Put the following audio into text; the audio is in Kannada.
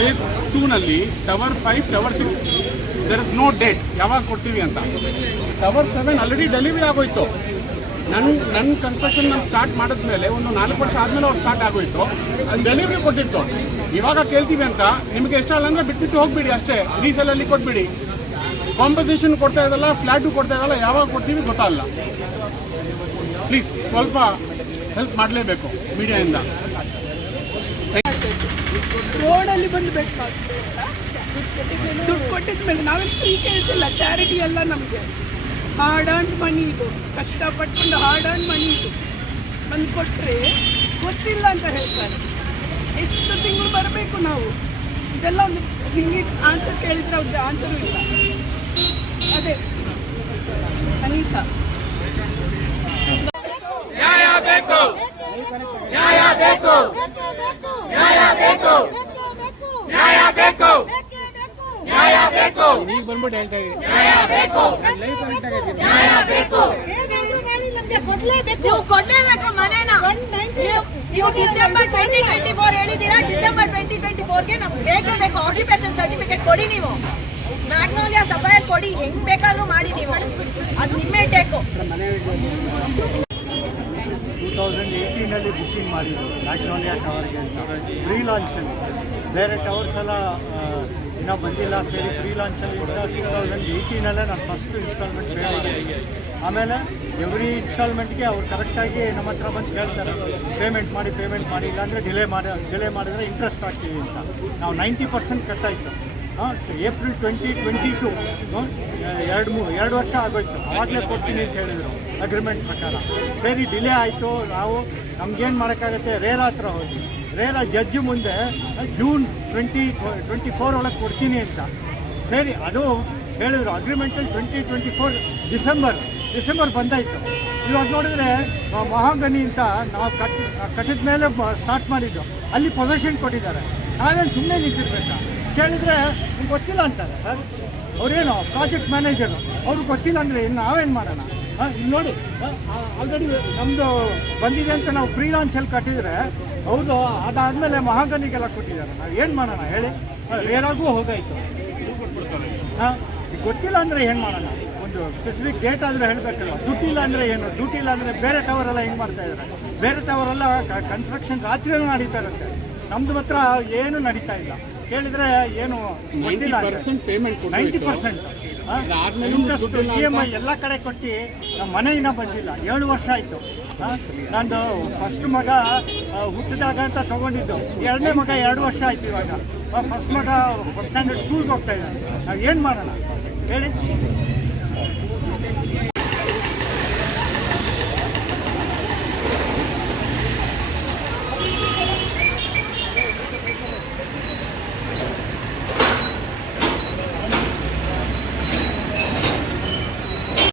ಫೇಸ್ 2 ನಲ್ಲಿ tower 5 tower 6 there is no date ಯಾವಾಗ ಕೊಡ್ತೀವಿ ಅಂತ. ಟವರ್ 7 ಆಲ್ರೆಡಿ ಡೆಲಿವರಿ ಆಗೋಯ್ತು. ನನ್ನ ಕನ್ಸ್ಟ್ರಕ್ಷನ್ ನಾನು ಸ್ಟಾರ್ಟ್ ಮಾಡಿದ್ಮೇಲೆ ಒಂದು 4 ವರ್ಷ ಆದಮೇಲೆ ಅವ್ರು ಸ್ಟಾರ್ಟ್ ಆಗೋಯ್ತು. ಅದು ಡೆಲಿವರಿ ಕೊಟ್ಟಿತ್ತು. ಇವಾಗ ಕೇಳ್ತೀವಿ ಅಂತ ನಿಮಗೆ ಎಷ್ಟಲ್ಲ ಅಂದರೆ ಬಿಟ್ಬಿಟ್ಟು ಹೋಗ್ಬಿಡಿ ಅಷ್ಟೇ. ರೀಸೇಲಲ್ಲಿ ಕೊಟ್ಬಿಡಿ. ಕಾಂಪನ್ಸೇಷನ್ ಕೊಡ್ತಾ ಇದ್ದಲ್ಲ, ಫ್ಲ್ಯಾಟು ಕೊಡ್ತಾ ಇದ್ದಲ್ಲ, ಯಾವಾಗ ಕೊಡ್ತೀವಿ ಗೊತ್ತಾಗಲ್ಲ. ಪ್ಲೀಸ್ ಸ್ವಲ್ಪ ಹೆಲ್ಪ್ ಮಾಡಲೇಬೇಕು ಮೀಡಿಯಾದಿಂದ. ರೋಡಲ್ಲಿ ಬಂದು ಬೇಕಾಗ್ತದೆ. ದುಡ್ಡು ಕೊಟ್ಟಿದ ಮೇಲೆ ನಾವೇನು ಫ್ರೀ ಕೇಳ್ತಿಲ್ಲ. ಚಾರಿಟಿ ಎಲ್ಲ ನಮಗೆ ಹಾರ್ಡ್ ಅರ್ನ್ ಮನಿ. ಇದು ಕಷ್ಟಪಟ್ಕೊಂಡು ಹಾರ್ಡ್ ಅರ್ನ್ ಮನಿ ಇದು ಬಂದು ಕೊಟ್ಟರೆ ಗೊತ್ತಿಲ್ಲ ಅಂತ ಹೇಳ್ತಾರೆ. ಎಷ್ಟು ತಿಂಗಳು ಬರಬೇಕು ನಾವು? ಇದೆಲ್ಲ ಒಂದು ಹಿಂಗೆ ಆನ್ಸರ್ ಕೇಳಿದರೆ ಅವ್ರದ್ದು ಆನ್ಸರು ಇಲ್ಲ. ಅದೇ ಅನೀಶಾ ನ್ಯಾಯ ಬೇಕು, ನ್ಯಾಯ ಬೇಕು, ನ್ಯಾಯ ಬೇಕು, ನ್ಯಾಯ ಬೇಕು, ನ್ಯಾಯ ಬೇಕು, ಈಗ ಬಂದ್ಬಿಟ್ಟು ಹೇಳ್ತಾ ಇದ್ದೀನಿ ನ್ಯಾಯ ಬೇಕು, ನ್ಯಾಯ ಬೇಕು. ನೀವು ಕೊಡ್ಲೇಬೇಕು ಮನೇನ. ನೀವು ಡಿಸೆಂಬರ್ 2024 ಹೇಳಿದ್ದೀರಾ. ಡಿಸೆಂಬರ್ 2024ಗೆ ನಮ್ಗೆ ಬೇಕೇ ಬೇಕು. ಆಕ್ಯುಪೇಷನ್ ಸರ್ಟಿಫಿಕೇಟ್ ಕೊಡಿ. ನೀವು ಮ್ಯಾಗ್ನೋಲಿಯಾ ಸಫೈರ್ ಕೊಡಿ. ಹೆಂಗ್ ಬೇಕಾದ್ರೂ ಮಾಡಿ. ನೀವು ಅದು ನಿಮ್ಮೇ ಟೇಕು. 2018ನಲ್ಲಿ ಬುಕ್ಕಿಂಗ್ ಮಾಡಿದ್ದು ಮ್ಯಾಗ್ನೋಲಿಯಾ ಟವರ್ಗೆ ಅಂತ ಪ್ರೀ ಲಾಂಚಲ್ಲಿ. ಬೇರೆ ಟವರ್ಸ್ ಎಲ್ಲ ಇನ್ನೂ ಬಂದಿಲ್ಲ. ಸೇರಿ ಪ್ರೀ ಲಾಂಚಲ್ಲಿ 2018ನಲ್ಲೇ ನಾನು ಫಸ್ಟ್ ಇನ್ಸ್ಟಾಲ್ಮೆಂಟ್ ಪೇ ಮಾಡಿದ್ದೆ. ಆಮೇಲೆ ಎವ್ರಿ ಇನ್ಸ್ಟಾಲ್ಮೆಂಟ್ಗೆ ಅವ್ರು ಕರೆಕ್ಟಾಗಿ ನಮ್ಮ ಹತ್ರ ಬಂದು ಕೇಳ್ತಾರೆ ಪೇಮೆಂಟ್ ಮಾಡಿ, ಇಲ್ಲಾಂದರೆ ಡಿಲೇ ಮಾಡಿದರೆ ಇಂಟ್ರೆಸ್ಟ್ ಹಾಕ್ತೀವಿ ಅಂತ. ನಾವು 90% ಕಟ್ಟಾಯಿತು. ಏಪ್ರಿಲ್ 2022 2 ವರ್ಷ ಆಗೋಯ್ತು. ಆವಾಗಲೇ ಕೊಡ್ತೀನಿ ಅಂತ ಹೇಳಿದರು ಅಗ್ರಿಮೆಂಟ್ ಪ್ರಕಾರ. ಸರಿ ಡಿಲೇ ಆಯಿತು. ನಾವು ನಮಗೇನು ಮಾಡೋಕ್ಕಾಗತ್ತೆ, ರೇರಾ ಹತ್ರ ಹೋಗಿ ರೇರಾ ಜಡ್ಜ್ ಮುಂದೆ ಜೂನ್ 2024 ಒಳಗೆ ಕೊಡ್ತೀನಿ ಅಂತ. ಸರಿ ಅದು ಹೇಳಿದರು. ಅಗ್ರಿಮೆಂಟಲ್ಲಿ 2024 ಡಿಸೆಂಬರ್ ಬಂದಾಯಿತು. ಇವಾಗ ನೋಡಿದ್ರೆ ಮಹಾಗನಿ ಅಂತ ನಾವು ಕಟ್ಟಿದ ಮೇಲೆ ಸ್ಟಾರ್ಟ್ ಮಾಡಿದ್ದು. ಅಲ್ಲಿ ಪೊಸೆಷನ್ ಕೊಟ್ಟಿದ್ದಾರೆ. ನಾವೇನು ಸುಮ್ಮನೆ ನಿಂತಿರ್ಬೇಕಾ? ಕೇಳಿದರೆ ಗೊತ್ತಿಲ್ಲ ಅಂತಾರೆ ಸರ್. ಅವರೇನು ಪ್ರಾಜೆಕ್ಟ್ ಮ್ಯಾನೇಜರು, ಅವ್ರಿಗೆ ಗೊತ್ತಿಲ್ಲ ಅಂದರೆ ಇನ್ನು ನಾವೇನು ಮಾಡೋಣ? ಇಲ್ಲಿ ನೋಡಿ, ಆಲ್ರೆಡಿ ನಮ್ಮದು ಬಂದಿದೆ ಅಂತ ನಾವು ಪ್ರೀ ಲಾಂಚಲ್ಲಿ ಕಟ್ಟಿದರೆ ಹೌದು, ಅದಾದಮೇಲೆ ಮಹಾಗನಿಗೆಲ್ಲ ಕೊಟ್ಟಿದ್ದಾರೆ. ನಾವು ಏನು ಮಾಡೋಣ ಹೇಳಿ? ರೇರಾಗೂ ಹೋಗಾಯಿತು. ಗೊತ್ತಿಲ್ಲ ಅಂದರೆ ಏನು ಮಾಡೋಣ? ಒಂದು ಸ್ಪೆಸಿಫಿಕ್ ಡೇಟ್ ಆದರೆ ಹೇಳಬೇಕಲ್ಲ. ದುಡ್ಡಿಲ್ಲ ಅಂದರೆ ಏನು? ದುಡ್ಡಿಲ್ಲ ಅಂದರೆ ಬೇರೆ ಟವರೆಲ್ಲ ಹೆಂಗೆ ಮಾಡ್ತಾಯಿದ್ದಾರೆ? ಬೇರೆ ಟವರೆಲ್ಲ ಕನ್ಸ್ಟ್ರಕ್ಷನ್ ರಾತ್ರಿಯೂ ನಡೀತಾ ಇರುತ್ತೆ. ನಮ್ಮದು ಮಾತ್ರ ಏನು ನಡೀತಾ ಇಲ್ಲ. ಕೇಳಿದರೆ ಏನು ಗೊತ್ತಿಲ್ಲ. 90% ಇಂಟ್ರೆಸ್ಟ್ EMI ಎಲ್ಲ ಕಡೆ ಕೊಟ್ಟು ನಮ್ಮ ಮನೆ ಇನ್ನೂ ಬಂದಿಲ್ಲ. 7 ವರ್ಷ ಆಯಿತು. ನಂದು ಫಸ್ಟ್ ಮಗ ಹುಟ್ಟಿದಾಗ ಅಂತ ತೊಗೊಂಡಿದ್ದು. 2ನೇ ಮಗ 2 ವರ್ಷ ಆಯ್ತು. ಇವಾಗ ಫಸ್ಟ್ ಮಗ ಫಸ್ಟ್ ಸ್ಟ್ಯಾಂಡರ್ಡ್ ಸ್ಕೂಲ್ಗೆ ಹೋಗ್ತಾ ಇದ್ದಾನೆ. ನಾವು ಏನು ಮಾಡೋಣ ಹೇಳಿ?